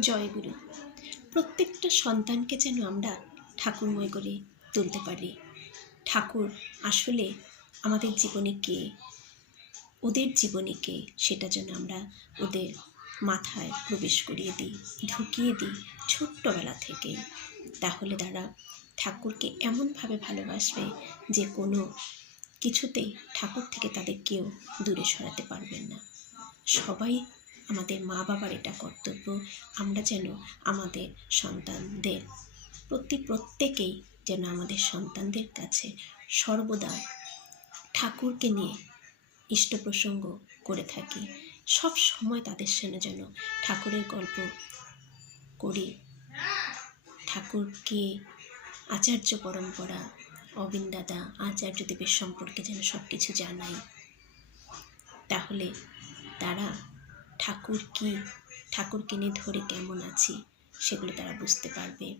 জয়গুরু। প্রত্যেকটা সন্তানকে যেন আমরা ঠাকুরময় করে তুলতে পারি। ঠাকুর আসলে আমাদের জীবনে কে, ওদের জীবনে কে, সেটা যেন আমরা ওদের মাথায় প্রবেশ করিয়ে দিই, ঢুকিয়ে দিই ছোট্টবেলা থেকে। তাহলে তারা ঠাকুরকে এমনভাবে ভালোবাসবে যে কোনো কিছুতেই ঠাকুর থেকে তাদের কেউ দূরে সরাতে পারবেন না। সবাই আমাদের মা বাবার এটা কর্তব্য, আমরা যেন আমাদের সন্তানদের প্রত্যেকেই যেন আমাদের সন্তানদের কাছে সর্বদা ঠাকুরকে নিয়ে ইষ্ট প্রসঙ্গ করে থাকি। সব সময় তাদের সামনে যেন ঠাকুরের গল্প করি, ঠাকুরকে, আচার্য পরম্পরা, অবিন দাদা, আচার্যদেবের সম্পর্কে যেন সব কিছু জানাই। তাহলে তারা ঠাকুর কি, ঠাকুরকে নিয়ে ধরে কেমন আছি সেগুলো তারা বুঝতে পারবে।